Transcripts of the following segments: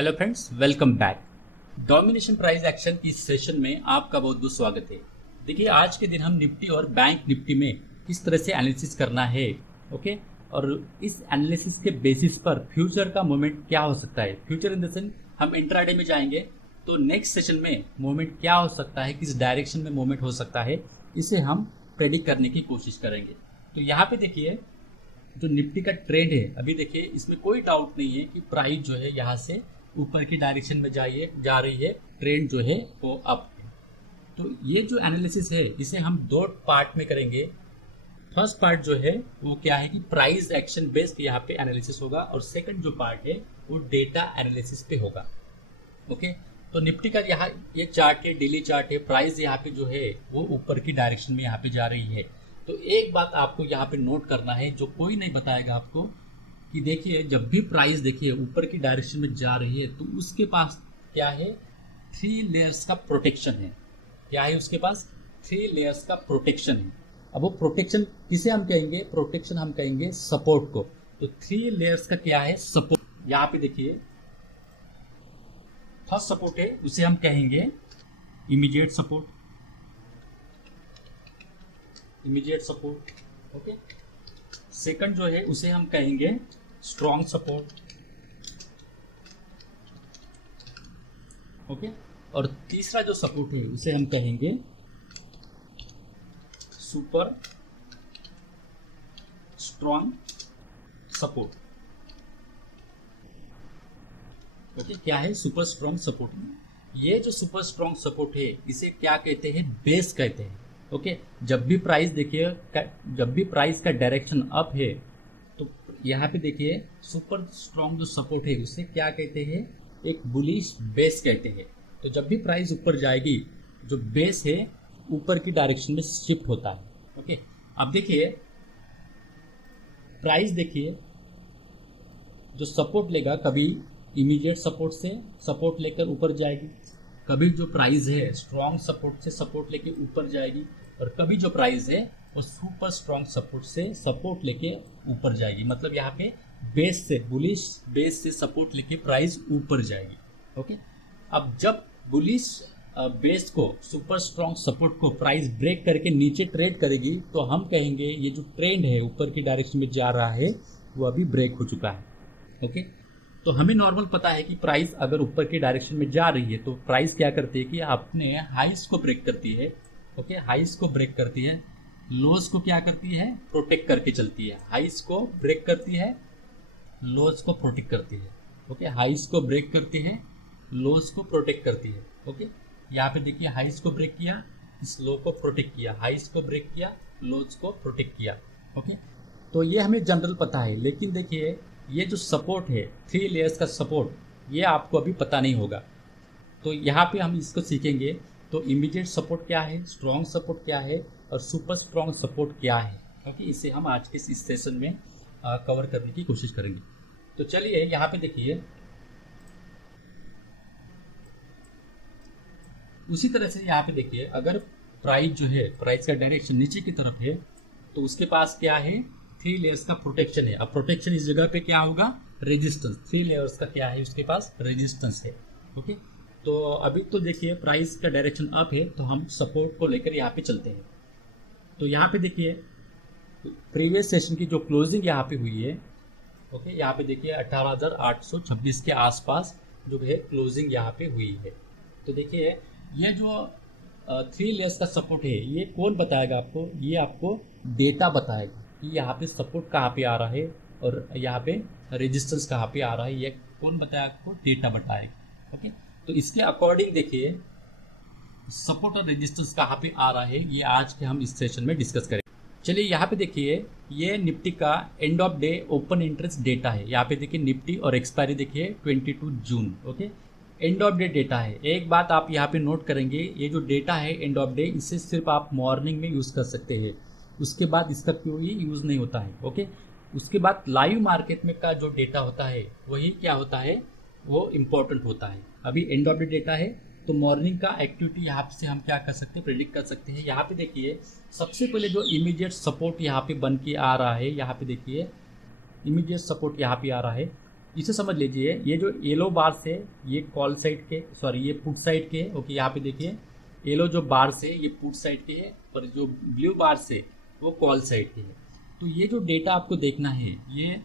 Hello friends, welcome back. Domination price action की इस session में आपका बहुत बहुत स्वागत है। देखिए, आज के दिन हम निफ्टी और बैंक निफ्टी में किस तरह से एनालिसिस करना है, ओके। और इस एनालिसिस के बेसिस पर फ्यूचर का मूवमेंट क्या हो सकता है। फ्यूचर इन द सेंस हम इंट्राडे में जाएंगे तो नेक्स्ट सेशन में मूवमेंट क्या हो सकता है, किस डायरेक्शन में मूवमेंट हो सकता है, इसे हम प्रेडिक्ट करने की कोशिश करेंगे। तो यहाँ पे देखिए, जो निफ्टी का ट्रेंड है, अभी देखिए इसमें कोई डाउट नहीं है कि प्राइस जो है यहाँ से ऊपर की डायरेक्शन में जा रही है। ट्रेंड जो है वो अप है। तो ये जो एनालिसिस है इसे हम दो पार्ट में करेंगे। फर्स्ट पार्ट जो है वो क्या है कि प्राइस एक्शन बेस्ड यहाँ पे एनालिसिस होगा, और सेकंड जो पार्ट है वो डेटा एनालिसिस पे होगा, ओके। तो निफ्टी का यहाँ ये चार्ट है, डेली चार्ट है। प्राइस यहाँ पे जो है वो ऊपर की डायरेक्शन में यहाँ पे जा रही है। तो एक बात आपको यहाँ पे नोट करना है, जो कोई नहीं बताएगा आपको, कि देखिए जब भी प्राइस देखिए ऊपर की डायरेक्शन में जा रही है तो उसके पास क्या है, 3 लेयर्स का प्रोटेक्शन है। क्या है उसके पास? 3 लेयर्स का प्रोटेक्शन है। अब वो प्रोटेक्शन किसे हम कहेंगे? प्रोटेक्शन हम कहेंगे सपोर्ट को। तो 3 लेयर्स का क्या है? सपोर्ट। यहाँ पे देखिए फर्स्ट सपोर्ट है, उसे हम कहेंगे immediate support, immediate support, okay. Second जो है उसे हम कहेंगे स्ट्रॉन्ग सपोर्ट, ओके। और तीसरा जो सपोर्ट है उसे हम कहेंगे सुपर स्ट्रॉन्ग सपोर्ट, ओके। क्या है? Super strong support. ये जो सुपर स्ट्रॉन्ग सपोर्ट है इसे क्या कहते हैं? बेस कहते हैं, ओके। जब भी प्राइस देखिए, जब भी प्राइस का डायरेक्शन अप है तो यहाँ पे देखिए सुपर स्ट्रॉन्ग जो सपोर्ट है उसे क्या कहते हैं? एक बुलिश बेस कहते हैं। तो जब भी प्राइस ऊपर जाएगी, जो बेस है ऊपर की डायरेक्शन में शिफ्ट होता है, ओके। अब देखिए प्राइस देखिए जो सपोर्ट लेगा, कभी इमीडिएट सपोर्ट से सपोर्ट लेकर ऊपर जाएगी, कभी जो प्राइस है स्ट्रॉन्ग सपोर्ट से सपोर्ट लेके ऊपर जाएगी, और कभी जो प्राइस है वो सुपर स्ट्रॉन्ग सपोर्ट से सपोर्ट लेके ऊपर जाएगी। मतलब यहाँ पे बेस से, बुलिश बेस से सपोर्ट लेके प्राइस ऊपर जाएगी, ओके। अब जब बुलिश बेस को, सुपर स्ट्रॉन्ग सपोर्ट को प्राइस ब्रेक करके नीचे ट्रेड करेगी तो हम कहेंगे ये जो ट्रेंड है ऊपर की डायरेक्शन में जा रहा है वो अभी ब्रेक हो चुका है, ओके। तो हमें नॉर्मल पता है कि प्राइस अगर ऊपर की डायरेक्शन में जा रही है तो प्राइस क्या करती है कि अपने हाइस को ब्रेक करती है, ओके। हाइस को ब्रेक करती है, लोज को क्या करती है? प्रोटेक्ट करके चलती है। हाइस को ब्रेक करती है, लोज को प्रोटेक्ट करती है, ओके। हाइस को ब्रेक करती है, लोज को प्रोटेक्ट करती है, ओके। यहाँ पे देखिए हाइस को ब्रेक किया, इस लो को प्रोटेक्ट किया, हाइस को ब्रेक किया, लोज को प्रोटेक्ट किया, ओके। तो ये हमें जनरल पता है, लेकिन देखिए ये जो सपोर्ट है 3 लेयर्स का सपोर्ट, ये आपको अभी पता नहीं होगा। तो यहाँ पे हम इसको सीखेंगे। तो इमीडिएट सपोर्ट क्या है, स्ट्रॉन्ग सपोर्ट क्या है, और सुपर स्ट्रॉन्ग सपोर्ट क्या है, क्योंकि इसे हम आज के इस सेशन में कवर करने की कोशिश करेंगे। तो चलिए यहाँ पे देखिए, उसी तरह से यहाँ पे देखिए, अगर प्राइस जो है, प्राइस का डायरेक्शन नीचे की तरफ है तो उसके पास क्या है? 3 लेयर्स का प्रोटेक्शन है। अब प्रोटेक्शन इस जगह पे क्या होगा? रेजिस्टेंस। 3 लेयर्स का क्या है? उसके पास रेजिस्टेंस है, ओके। तो अभी तो देखिए प्राइस का डायरेक्शन अप है तो हम सपोर्ट को लेकर यहाँ पे चलते हैं। तो यहाँ पे देखिए प्रीवियस सेशन की जो क्लोजिंग यहाँ पे हुई है, ओके, यहाँ पे देखिए 18,826 के आसपास जो है क्लोजिंग यहाँ पे हुई है। तो देखिए ये जो 3 लेयर्स का सपोर्ट है, ये कौन बताएगा आपको? ये आपको डेटा बताएगा कि यहाँ पे सपोर्ट कहाँ पे आ रहा है और यहाँ पे रेजिस्टेंस कहाँ पे आ रहा है। ये कौन बताएगा आपको? डेटा बताएगा, ओके। तो इसके अकॉर्डिंग देखिए सपोर्ट और रेजिस्टेंस कहाँ पे आ रहा है, ये आज के हम इस सेशन में डिस्कस करेंगे। चलिए यहाँ पे देखिए, ये निफ्टी का end of day open interest data है। यहाँ पे देखिए निफ्टी और एक्सपायरी देखिए 22 जून, okay. End of day data है। एक बात आप यहाँ पे नोट करेंगे, ये जो डेटा है एंड ऑफ डे, इसे सिर्फ आप मॉर्निंग में यूज़ कर सकते हैं, उसके बाद इसका कोई यूज़ नहीं होता है, ओके। उसके बाद लाइव मार्केट में का जो डेटा होता है वही क्या होता है? वो इम्पोर्टेंट होता है। अभी एंड ऑफ डे डेटा है तो मॉर्निंग का एक्टिविटी यहाँ से हम क्या कर सकते हैं? प्रेडिक्ट कर सकते हैं। यहाँ पे देखिए सबसे पहले जो इमीडिएट सपोर्ट यहाँ पे बन के आ रहा है, यहाँ पे देखिए इमीडिएट सपोर्ट यहाँ पे आ रहा है, इसे समझ लीजिए, ये जो येलो बार से ये कॉल साइड के, सॉरी ये पुट साइड के, ओके यहाँ पे देखिए येलो जो बार से ये पुट साइड के है और जो ब्लू बार से वो कॉल साइड के है। तो ये जो डेटा आपको देखना है ये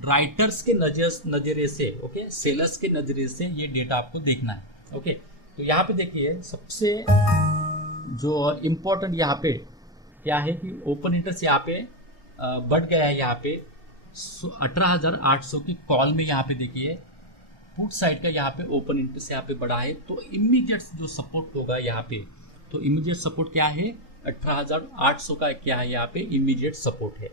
राइटर्स के नजरिए से, ओके सेलर्स के नजरिए से ये डेटा आपको देखना है। ओके तो यहाँ पे देखिए सबसे जो इम्पोर्टेंट यहाँ पे क्या है कि ओपन इंटरेस्ट यहाँ पे बढ़ गया है, यहाँ पे 18,800 की कॉल में यहाँ पे देखिए पुट साइड का यहाँ पे ओपन इंटरेस्ट यहाँ पे बढ़ा है। तो इमीडिएट जो सपोर्ट होगा यहाँ पे, तो इमीडिएट सपोर्ट क्या है 18,800 का क्या है यहाँ पे इमीडिएट सपोर्ट है।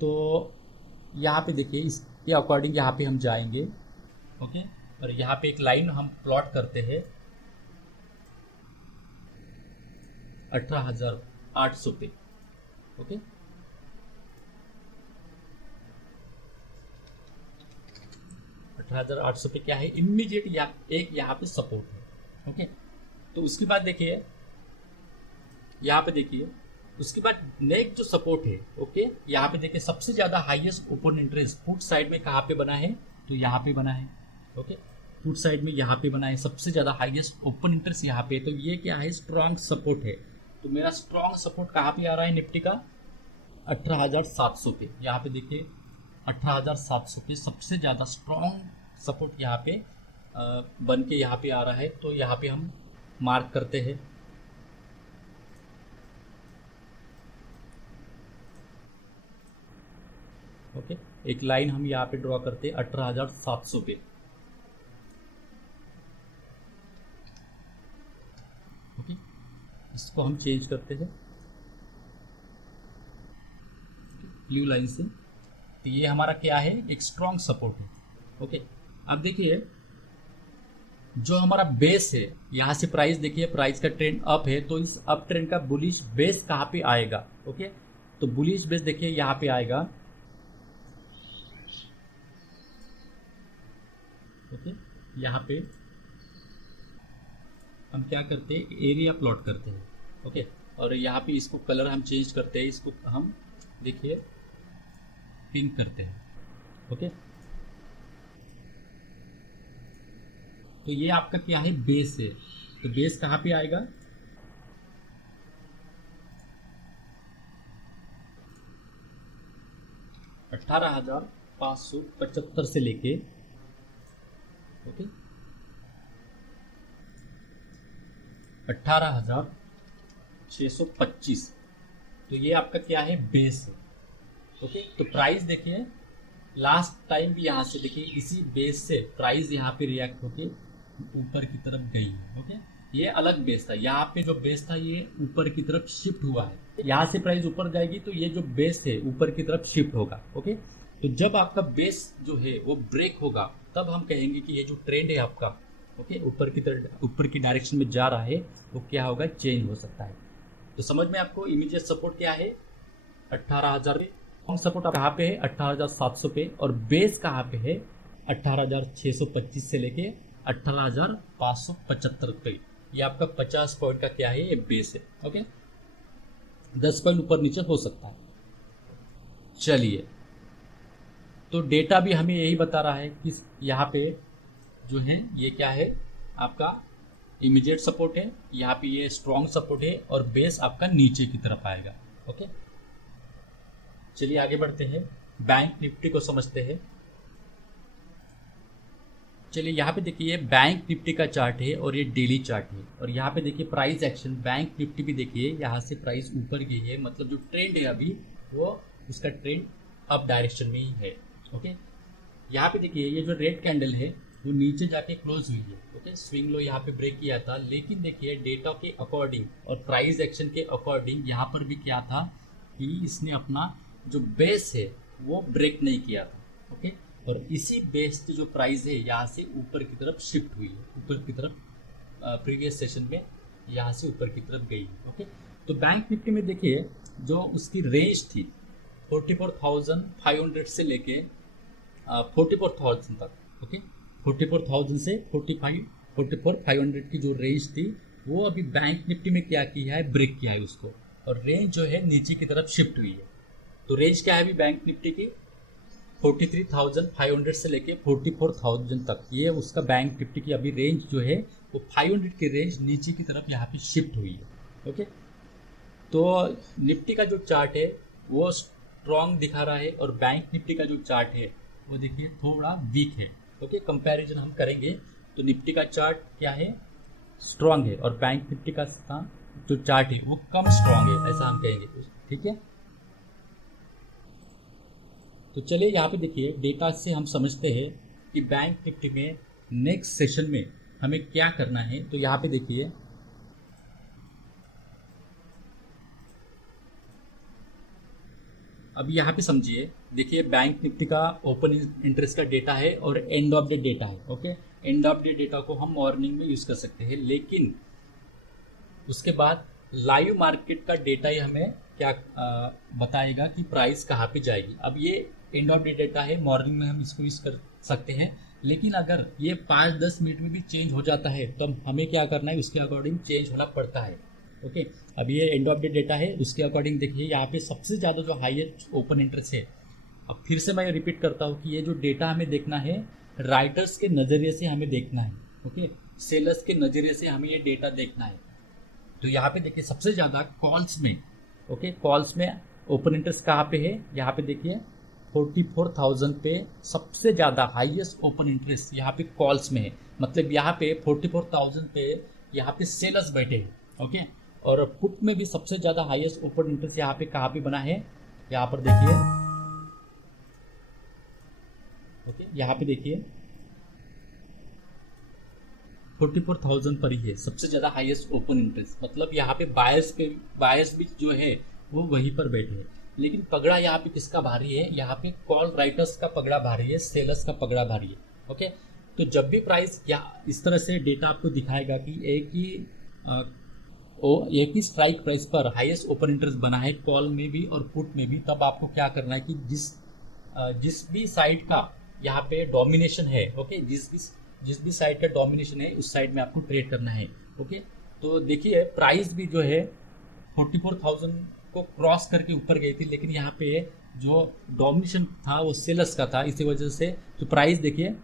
तो यहाँ पे देखिए इसके अकॉर्डिंग यहाँ पे हम जाएंगे। ओके और यहाँ पे एक लाइन हम प्लॉट करते हैं 18,800 पे। ओके 18,800 पे क्या है इमीडिएट एक यहाँ पे सपोर्ट है। ओके तो उसके बाद देखिए यहाँ पे देखिए उसके बाद नेक्स्ट जो सपोर्ट है, ओके यहाँ पे देखिए सबसे ज्यादा highest open interest put side में कहाँ पे बना है, तो यहाँ पे बना है। ओके पुट साइड में यहाँ पे बना है सबसे ज्यादा हाईएस्ट ओपन इंटरेस्ट यहाँ पे। तो ये क्या है स्ट्रॉन्ग सपोर्ट है। तो मेरा स्ट्रॉन्ग सपोर्ट कहाँ पे आ रहा है निफ्टी का 18,700 पे। यहाँ पे देखिए 18,700 पे सबसे ज्यादा स्ट्रॉन्ग सपोर्ट यहाँ पे बन के यहाँ पे आ रहा है। तो यहाँ पे हम मार्क करते हैं। ओके एक लाइन हम यहाँ पे ड्रॉ करते हैं 18,700 पे। ओके इसको हम चेंज करते हैं ब्लू लाइन से। तो ये हमारा क्या है एक स्ट्रॉन्ग सपोर्ट है। ओके अब देखिए जो हमारा बेस है यहाँ से प्राइस देखिए प्राइस का ट्रेंड अप है। तो इस अप ट्रेंड का बुलिश बेस कहाँ पे आएगा। ओके तो बुलिश बेस देखिए यहाँ पे आएगा। ओके यहाँ पे हम क्या करते हैं एरिया प्लॉट करते हैं। ओके और यहाँ पे इसको कलर हम चेंज करते हैं, इसको हम देखिए पिंक करते हैं। ओके तो ये आपका क्या है बेस है। तो बेस कहाँ पे आएगा 18,575 से लेके ओके 18,625। तो ये आपका क्या है बेस है। ओके तो प्राइस देखिए लास्ट टाइम भी यहाँ से देखिए इसी बेस से प्राइस यहाँ पे रिएक्ट होके ऊपर की तरफ गई है। ओके ये अलग बेस था, यहाँ पे जो बेस था ये ऊपर की तरफ शिफ्ट हुआ है। यहाँ से प्राइस ऊपर जाएगी तो ये जो बेस है ऊपर की तरफ शिफ्ट होगा। ओके तो जब आपका बेस जो है वो ब्रेक होगा तब हम कहेंगे कि ये जो ट्रेंड है आपका ओके ऊपर की तरफ ऊपर की डायरेक्शन में जा रहा है वो क्या होगा चेंज हो सकता है। तो समझ में आपको इमीडिएट सपोर्ट क्या है 18,000 पे, सपोर्ट कहाँ पे है 18,700 पे और बेस कहाँ पे है 18,625 से लेके 18,575 पे। ये आपका 50 पॉइंट का क्या है ये बेस है। ओके 10 पॉइंट ऊपर नीचे हो सकता है। चलिए तो डेटा भी हमें यही बता रहा है कि यहाँ पे जो है ये क्या है आपका इमीडिएट सपोर्ट है, यहाँ पे ये स्ट्रॉन्ग सपोर्ट है और बेस आपका नीचे की तरफ आएगा। ओके चलिए आगे बढ़ते हैं, बैंक निफ्टी को समझते हैं। चलिए यहाँ पे देखिए बैंक निफ्टी का चार्ट है और ये डेली चार्ट है और यहाँ पे देखिए प्राइस एक्शन बैंक निफ्टी भी देखिए यहाँ से प्राइस ऊपर गई है, मतलब जो ट्रेंड है अभी वो उसका ट्रेंड अप डायरेक्शन में ही है। ओके यहाँ पे देखिए ये जो रेड कैंडल है वो नीचे जाके क्लोज हुई है। ओके स्विंग लो यहाँ पे ब्रेक किया था, लेकिन देखिए डेटा के अकॉर्डिंग और प्राइस एक्शन के अकॉर्डिंग यहाँ पर भी क्या था कि इसने अपना जो बेस है वो ब्रेक नहीं किया था। ओके और इसी बेस की जो प्राइस है यहाँ से ऊपर की तरफ शिफ्ट हुई है, ऊपर की तरफ प्रीवियस सेशन में यहाँ से ऊपर की तरफ गई है। ओके तो बैंक निफ्टी में देखिए जो उसकी रेंज थी 44,500 से लेके 44,000 तक। ओके 44,000 से 44,500 की जो रेंज थी वो अभी बैंक निफ्टी में क्या किया है ब्रेक किया है उसको, और रेंज जो है नीचे की तरफ शिफ्ट हुई है। तो रेंज क्या है अभी बैंक निफ्टी की 43,500 से लेके 44,000 तक, ये उसका बैंक निफ्टी की अभी रेंज जो है वो 500 की रेंज नीचे की तरफ यहाँ पे शिफ्ट हुई है। ओके, तो निफ्टी का जो चार्ट है वो स्ट्रॉन्ग दिखा रहा है और बैंक निफ्टी का जो चार्ट है वो देखिए थोड़ा वीक है। ओके, कंपैरिजन हम करेंगे तो निफ्टी का चार्ट क्या है, स्ट्रॉन्ग है, और बैंक निफ्टी का जो चार्ट है वो कम स्ट्रॉन्ग है, ऐसा हम कहेंगे। ठीक है, तो चलिए यहाँ पे देखिए डेटा से हम समझते हैं कि बैंक निफ्टी में नेक्स्ट सेशन में हमें क्या करना है। तो यहाँ पे देखिए अब यहाँ पे समझिए, देखिए बैंक निफ्टी का ओपन इंटरेस्ट का डेटा है और एंड ऑफ डे डेटा है। Okay, end of day data को हम मॉर्निंग में यूज कर सकते हैं, लेकिन उसके बाद लाइव मार्केट का डेटा ही हमें क्या बताएगा कि प्राइस कहाँ पे जाएगी। अब ये एंड ऑफ डे डेटा है, मॉर्निंग में हम इसको यूज कर सकते हैं, लेकिन अगर ये 5-10 मिनट में भी चेंज हो जाता है तो हमें क्या करना है, उसके अकॉर्डिंग चेंज होना पड़ता है। ओके, अब ये एंड ऑफ डे डेटा है, उसके अकॉर्डिंग देखिए यहाँ पे सबसे ज़्यादा जो हाईएस्ट ओपन इंटरेस्ट है। अब फिर से मैं रिपीट करता हूँ कि ये जो डेटा हमें देखना है राइटर्स के नज़रिए से हमें देखना है। ओके, सेलर्स के नज़रिए से हमें ये डेटा देखना है। तो यहाँ पे देखिए सबसे ज़्यादा कॉल्स में, ओके, कॉल्स में ओपन इंटरेस्ट कहाँ पे है, यहाँ पे देखिए 44,000 पे सबसे ज़्यादा हाईएस्ट ओपन इंटरेस्ट यहाँ पे कॉल्स में है। मतलब यहाँ पे 44,000 पे यहाँ पे सेलर्स बैठे हैं। ओके, और पुट में भी सबसे ज़्यादा हाईएस्ट ओपन इंटरेस्ट यहाँ पे कहाँ पे बना है, यहाँ पर देखिए। ओके, यहाँ पे देखिए 44,000 पर ही है सबसे ज़्यादा हाईएस्ट ओपन इंटरेस्ट। मतलब यहाँ पे बायर्स भी जो है वो वहीं पर बैठे हैं, लेकिन पगड़ा यहाँ पे किसका भारी है, यहाँ पे कॉल राइटर्स का पगड़ा भारी है, सेलर्स का पगड़ा भारी है। ओके, तो जब भी प्राइस या इस तरह से डेटा आपको दिखाएगा कि एक ही स्ट्राइक प्राइस पर हाईएस्ट ओपन इंटरेस्ट बना है कॉल में भी और पुट में भी, तब आपको क्या करना है कि जिस भी साइड का यहाँ पे डोमिनेशन है, ओके, जिस भी साइड का डोमिनेशन है उस साइड में आपको ट्रेड करना है। ओके, तो देखिए प्राइस भी जो है 44,000 को क्रॉस करके ऊपर गई थी, लेकिन यहाँ पे जो डोमिनेशन था वो सेलर्स का था, इसी वजह से तो प्राइस देखिए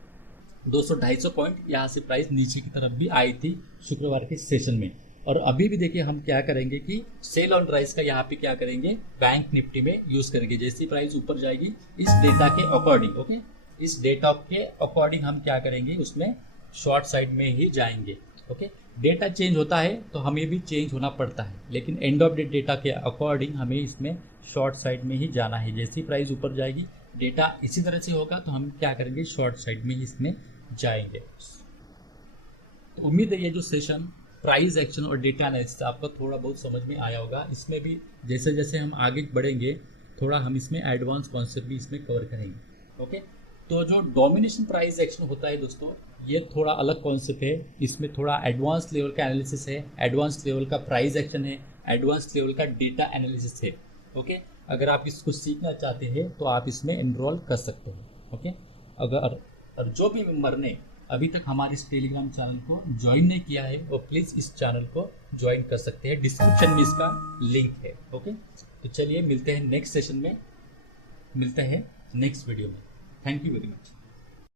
200-250 पॉइंट यहाँ से प्राइस नीचे की तरफ भी आई थी शुक्रवार के सेशन में। और अभी भी देखिए हम क्या करेंगे कि सेल ऑन राइस का यहाँ पे क्या करेंगे, बैंक निफ्टी में यूज करेंगे। जैसी प्राइस ऊपर जाएगी इस डेटा के अकॉर्डिंग, ओके, इस डेटा के अकॉर्डिंग हम क्या करेंगे, उसमें शॉर्ट साइड में ही जाएंगे। ओके, डेटा चेंज होता है तो हमें भी चेंज होना पड़ता है, लेकिन एंड ऑफ डे डेटा के अकॉर्डिंग हमें इसमें शॉर्ट साइड में ही जाना है। जैसी प्राइस ऊपर जाएगी डेटा इसी तरह से होगा तो हम क्या करेंगे, शॉर्ट साइड में ही इसमें जाएंगे। तो उम्मीद है ये जो सेशन प्राइस एक्शन और डेटा एनालिसिस आपका थोड़ा बहुत समझ में आया होगा। इसमें भी जैसे जैसे हम आगे बढ़ेंगे थोड़ा हम इसमें एडवांस कॉन्सेप्ट भी इसमें कवर करेंगे। ओके, तो जो डोमिनेशन प्राइस एक्शन होता है दोस्तों, ये थोड़ा अलग कॉन्सेप्ट है। इसमें थोड़ा एडवांस लेवल का एनालिसिस है, एडवांस लेवल का प्राइस एक्शन है, एडवांस लेवल का डेटा एनालिसिस है। ओके, अगर आप इसको सीखना चाहते हैं तो आप इसमें एनरोल कर सकते हैं। ओके, अगर और जो भी मेंबर ने अभी तक हमारे इस टेलीग्राम चैनल को ज्वाइन नहीं किया है वो प्लीज़ इस चैनल को ज्वाइन कर सकते हैं, डिस्क्रिप्शन में इसका लिंक है। ओके, तो चलिए मिलते हैं नेक्स्ट सेशन में, मिलते हैं नेक्स्ट वीडियो में। Thank you very much.